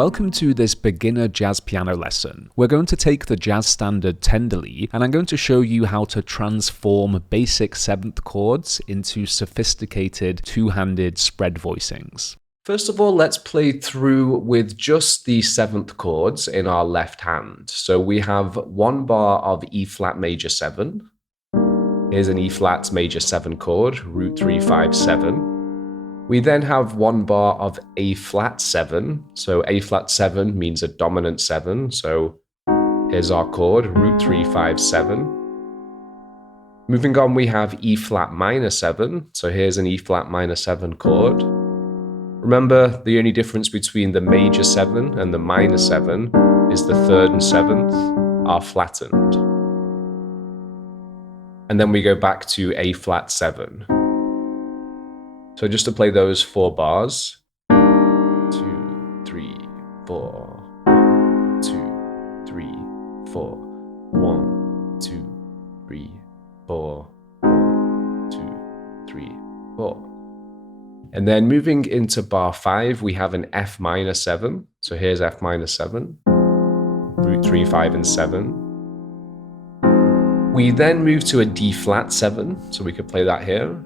Welcome to this beginner jazz piano lesson. We're going to take the jazz standard tenderly, and I'm going to show you how to transform basic seventh chords into sophisticated two-handed spread voicings. First of all, let's play through with just the seventh chords in our left hand. So we have one bar of E flat major 7. Here's an E flat major 7 chord, root 3, 5, 7. We then have one bar of A flat 7. So A flat 7 means a dominant 7. So here's our chord, root 3, 5, 7. Moving on, we have E flat minor 7. So here's an E flat minor 7 chord. Remember, the only difference between the major 7 and the minor 7 is the 3rd and 7th are flattened. And then we go back to A flat 7. So just to play those 4 bars, 2, 3, 4, 2, 3, 4, 1, 2, 3, 4, 1, 2, 3, 4. And then moving into bar 5, we have an F minor 7. So here's F minor 7, root 3, 5, and 7. We then move to a D flat 7, so we could play that here.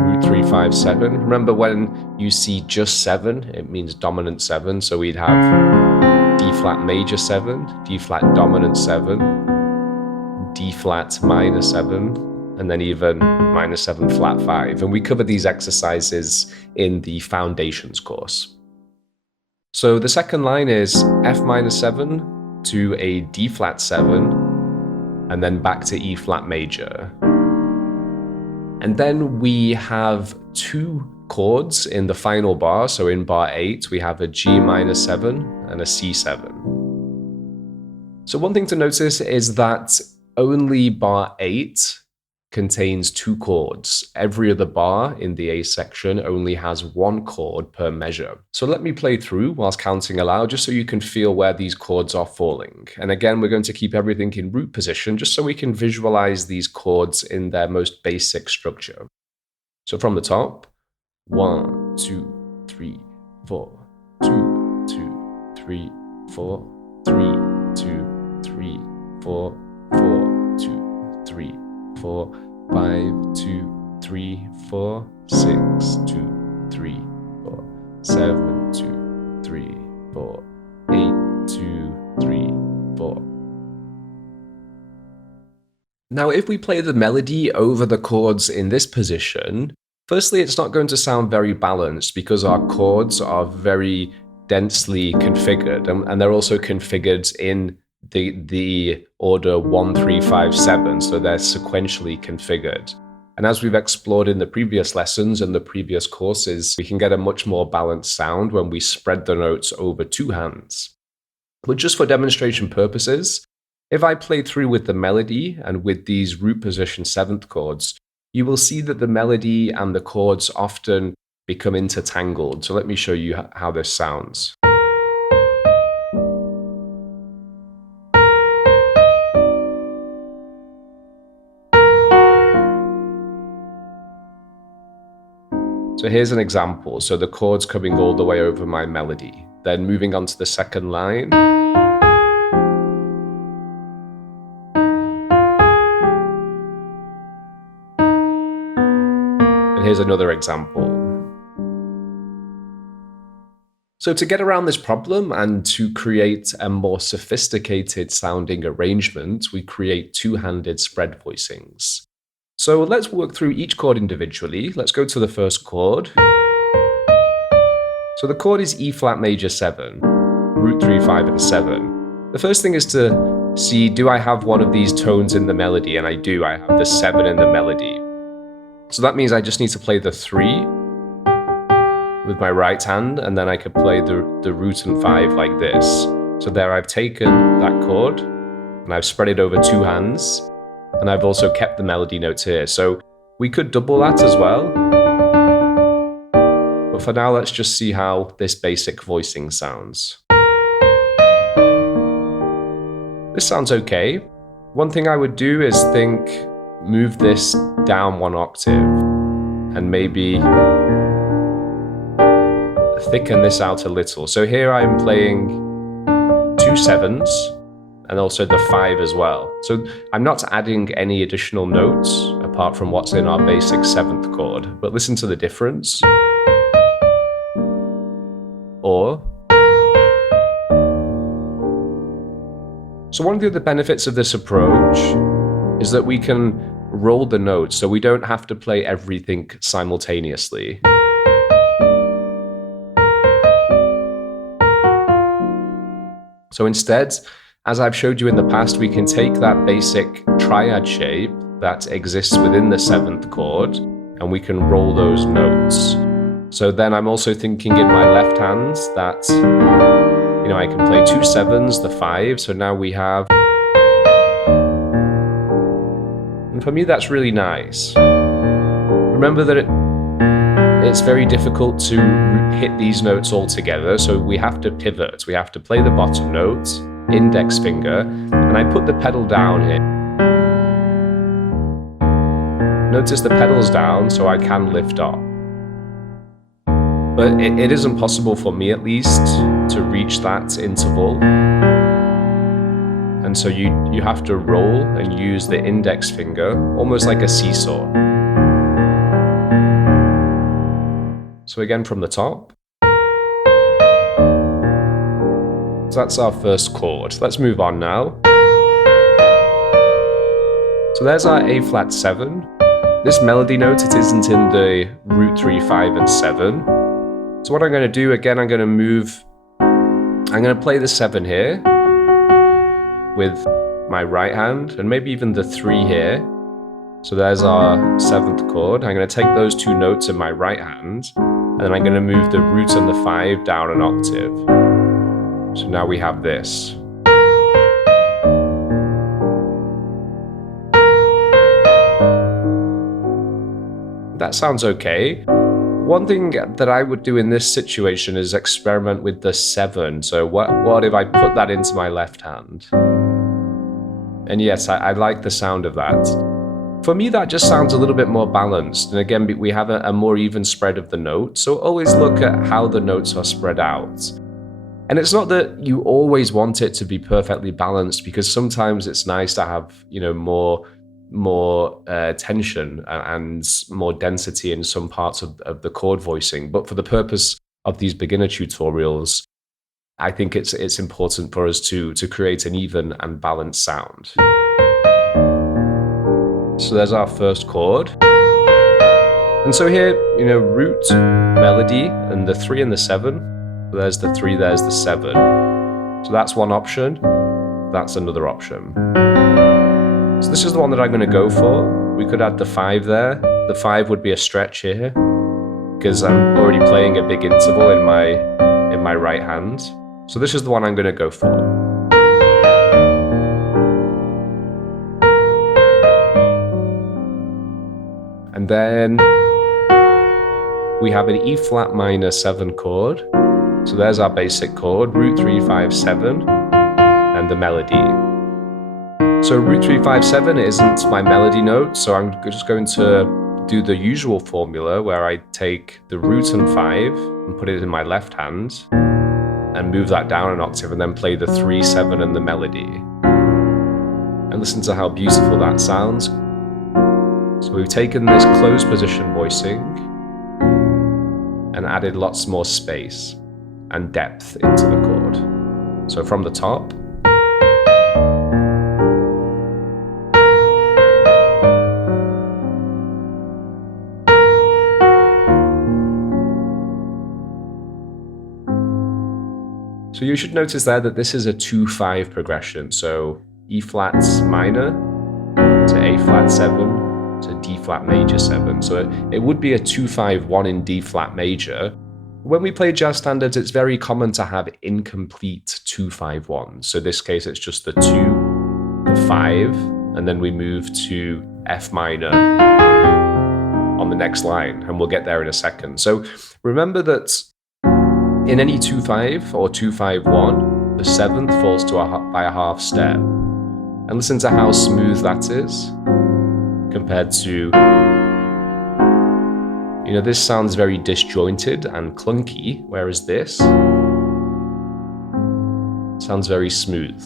Root 3, 5, 7. Remember, when you see just 7, it means dominant 7. So we'd have D flat major 7, D flat dominant 7, D flat minor 7, and then even minor 7 flat 5. And we cover these exercises in the foundations course. So the second line is F minor 7 to a D flat 7, and then back to E flat major. And then we have 2 chords in the final bar. So in bar 8, we have a G minor 7 and a C7. So one thing to notice is that only bar 8 contains 2 chords. Every other bar in the A section only has 1 chord per measure. So let me play through whilst counting aloud, just so you can feel where these chords are falling. And again, we're going to keep everything in root position, just so we can visualize these chords in their most basic structure. So from the top, 1, 2, 3, 4, 2, 2, 3, 4, 3, 2, 3, 4, 4, 2, 3, 4, 5, 2, 3, 4, 6, 2, 3, 4, 7, 2, 3, 4, 8, 2, 3, 4. Now, if we play the melody over the chords in this position, firstly, it's not going to sound very balanced because our chords are very densely configured, and they're also configured in the order 1, 3, 5, 7, so they're sequentially configured. And as we've explored in the previous lessons and the previous courses, we can get a much more balanced sound when we spread the notes over 2 hands. But just for demonstration purposes, if I play through with the melody and with these root position 7th chords, you will see that the melody and the chords often become intertangled. So let me show you how this sounds. So here's an example. So the chords coming all the way over my melody. Then moving on to the second line. And here's another example. So to get around this problem and to create a more sophisticated sounding arrangement, we create two-handed spread voicings. So let's work through each chord individually. Let's go to the first chord. So the chord is E flat major 7, root 3, 5, and 7. The first thing is to see, do I have one of these tones in the melody? And I do, I have the 7 in the melody. So that means I just need to play the 3 with my right hand, and then I could play the root and 5 like this. So there I've taken that chord, and I've spread it over 2 hands. And I've also kept the melody notes here. So we could double that as well. But for now, let's just see how this basic voicing sounds. This sounds okay. One thing I would do is move this down 1 octave and maybe thicken this out a little. So here I'm playing 2 7s and also the 5 as well. So I'm not adding any additional notes apart from what's in our basic 7th chord, but listen to the difference. Or. So one of the other benefits of this approach is that we can roll the notes, so we don't have to play everything simultaneously. So instead, as I've showed you in the past, we can take that basic triad shape that exists within the 7th chord and we can roll those notes. So then I'm also thinking in my left hand that, you know, I can play 2 7s, the 5, so now we have. And for me, that's really nice. Remember that it's very difficult to hit these notes all together, so we have to pivot. We have to play the bottom notes, index finger, and I put the pedal down here. Notice the pedal's down, so I can lift up. But it isn't possible for me, at least, to reach that interval. And so you have to roll and use the index finger, almost like a seesaw. So again from the top. So that's our first chord. Let's move on now. So there's our A flat 7. This melody note, it isn't in the root 3, 5, and 7. So what I'm going to do, again, I'm going to play the 7 here with my right hand, and maybe even the 3 here. So there's our 7th chord. I'm going to take those 2 notes in my right hand, and then I'm going to move the root and the 5 down an octave. So now we have this. That sounds okay. One thing that I would do in this situation is experiment with the 7. So what if I put that into my left hand? And yes, I like the sound of that. For me, that just sounds a little bit more balanced. And again, we have a more even spread of the notes. So always look at how the notes are spread out. And it's not that you always want it to be perfectly balanced, because sometimes it's nice to have, you know, more tension and more density in some parts of the chord voicing. But for the purpose of these beginner tutorials, I think it's important for us to create an even and balanced sound. So there's our first chord. And so here, you know, root, melody, and the 3 and the 7. So there's the 3, there's the 7. So that's one option. That's another option. So this is the one that I'm going to go for. We could add the 5 there. The 5 would be a stretch here, because I'm already playing a big interval in my right hand. So this is the one I'm going to go for. And then we have an E flat minor 7 chord. So there's our basic chord, root 3, 5, 7, and the melody. So root 3, 5, 7 isn't my melody note, so I'm just going to do the usual formula where I take the root and 5 and put it in my left hand and move that down an octave, and then play the 3, 7, and the melody. And listen to how beautiful that sounds. So we've taken this closed position voicing and added lots more space and depth into the chord. So from the top. So you should notice there that this is a 2-5 progression. So E flat minor to A flat 7 to D flat major 7. So it would be a 2-5-1 in D flat major. When we play jazz standards, it's very common to have incomplete 2-5-1. So in this case, it's just the 2, the 5, and then we move to F minor on the next line, and we'll get there in a second. So remember that in any 2-5 or 2-5-1, the 7th falls by a half step. And listen to how smooth that is compared to, You know, this sounds very disjointed and clunky, whereas this sounds very smooth.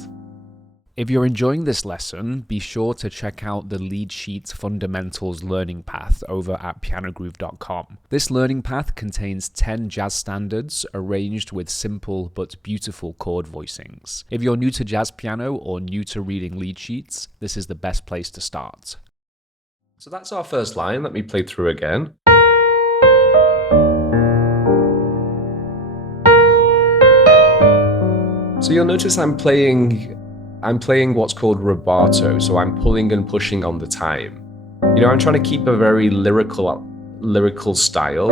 If you're enjoying this lesson, be sure to check out the Lead Sheets Fundamentals learning path over at PianoGroove.com. This learning path contains 10 jazz standards arranged with simple but beautiful chord voicings. If you're new to jazz piano or new to reading lead sheets, this is the best place to start. So that's our first line. Let me play through again. So you'll notice I'm playing what's called rubato, so I'm pulling and pushing on the time. You know, I'm trying to keep a very lyrical style.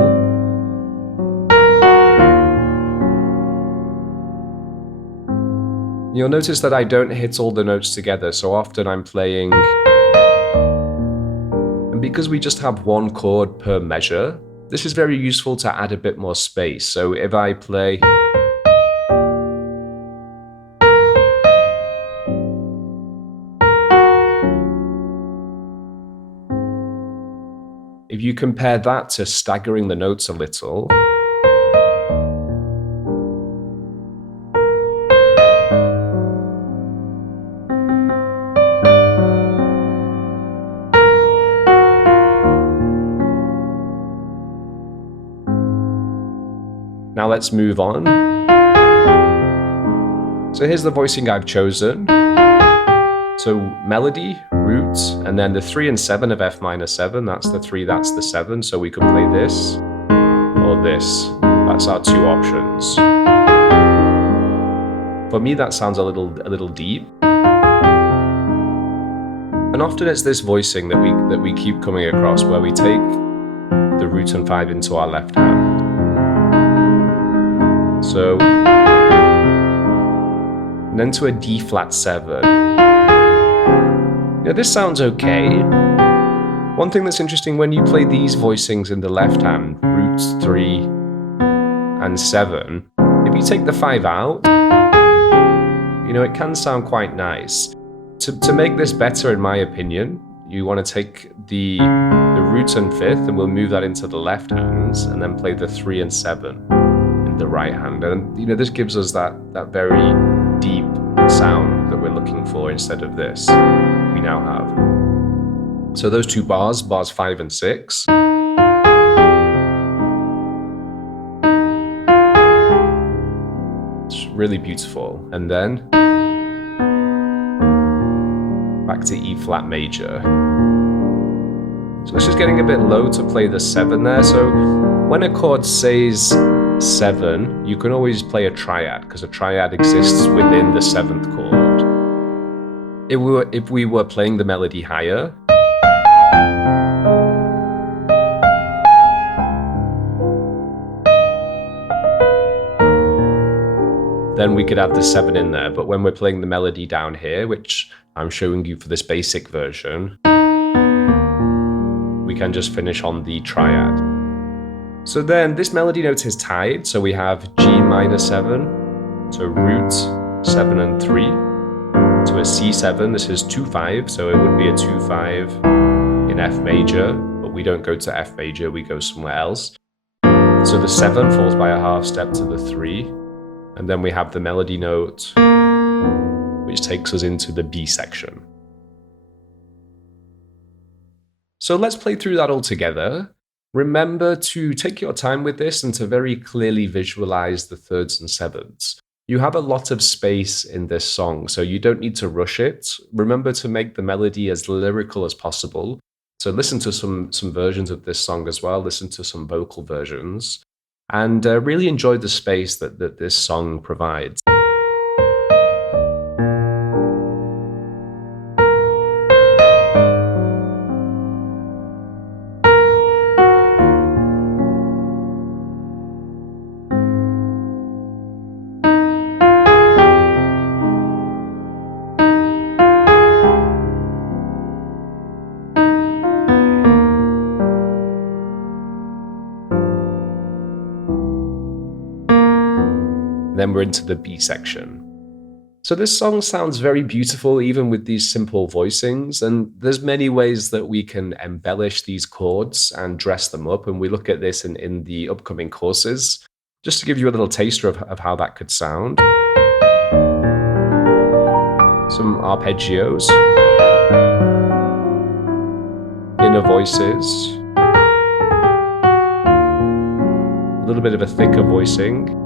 You'll notice that I don't hit all the notes together, so often I'm playing, and because we just have one chord per measure, this is very useful to add a bit more space. So if I play, if you compare that to staggering the notes a little, now let's move on. So here's the voicing I've chosen. So melody, root, and then the 3 and 7 of F minor 7, that's the 3, that's the 7, so we could play this or this. That's our two options. For me, that sounds a little deep. And often it's this voicing that we keep coming across, where we take the root and 5 into our left hand. So, and then to a D flat 7. Now this sounds okay. One thing that's interesting, when you play these voicings in the left hand, roots 3 and 7, if you take the 5 out, you know, it can sound quite nice. To make this better, in my opinion, you want to take the root and 5th, and we'll move that into the left hands, and then play the 3 and 7 in the right hand. And you know, this gives us that very deep sound that we're looking for instead of this we now have. So those two bars 5 and 6. It's really beautiful. And then back to E flat major. So this is getting a bit low to play the 7 there. So when a chord says 7, you can always play a triad, because a triad exists within the 7th chord. If we were playing the melody higher, then we could add the 7 in there. But when we're playing the melody down here, which I'm showing you for this basic version, we can just finish on the triad. So then this melody note is tied, so we have G minor 7 to root 7 and 3 to a C7. This is 2-5, so it would be a 2-5 in F major, but we don't go to F major, we go somewhere else. So the 7 falls by a half step to the 3, and then we have the melody note, which takes us into the B section. So let's play through that all together. Remember to take your time with this and to very clearly visualize the 3rds and 7ths. You have a lot of space in this song, so you don't need to rush it. Remember to make the melody as lyrical as possible. So listen to some versions of this song as well, listen to some vocal versions, and really enjoy the space that this song provides. Then we're into the B section. So this song sounds very beautiful even with these simple voicings, and there's many ways that we can embellish these chords and dress them up, and we look at this in the upcoming courses, just to give you a little taster of how that could sound. Some arpeggios, inner voices, a little bit of a thicker voicing.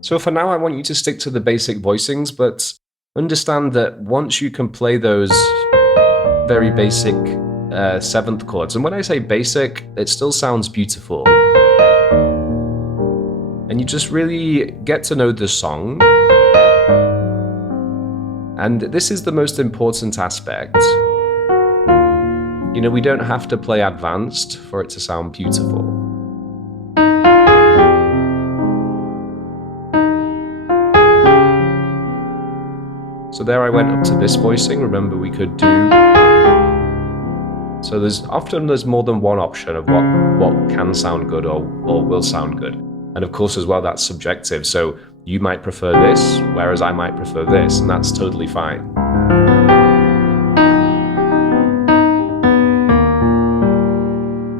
So for now, I want you to stick to the basic voicings, but understand that once you can play those very basic seventh chords, and when I say basic, it still sounds beautiful, and you just really get to know the song, and this is the most important aspect. You know, we don't have to play advanced for it to sound beautiful. So there I went up to this voicing. Remember, we could do... So there's more than one option of what can sound good or will sound good. And of course, as well, that's subjective. So you might prefer this, whereas I might prefer this, and that's totally fine.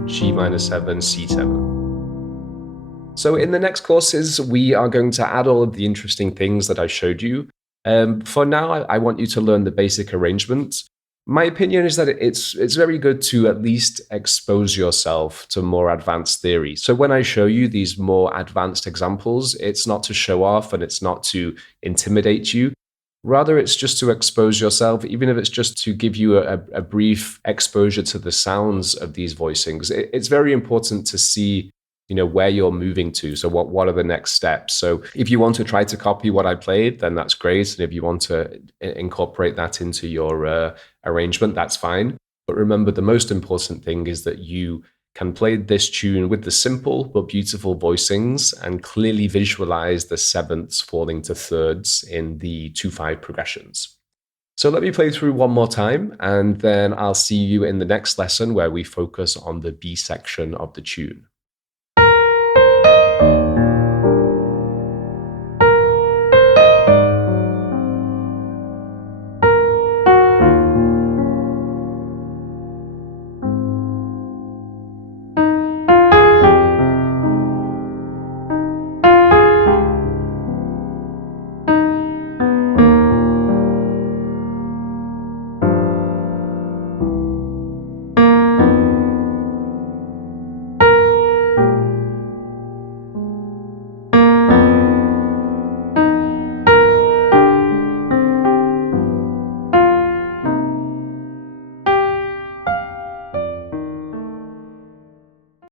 G minor 7, C7. So in the next courses, we are going to add all of the interesting things that I showed you. For now, I want you to learn the basic arrangement. My opinion is that it's very good to at least expose yourself to more advanced theory. So when I show you these more advanced examples, it's not to show off and it's not to intimidate you. Rather, it's just to expose yourself, even if it's just to give you a brief exposure to the sounds of these voicings. It's very important to see, you know, where you're moving to. So what are the next steps? So if you want to try to copy what I played, then that's great. And if you want to incorporate that into your arrangement, that's fine. But remember, the most important thing is that you can play this tune with the simple but beautiful voicings and clearly visualize the sevenths falling to thirds in the 2/5 progressions. So let me play through one more time, and then I'll see you in the next lesson where we focus on the B section of the tune.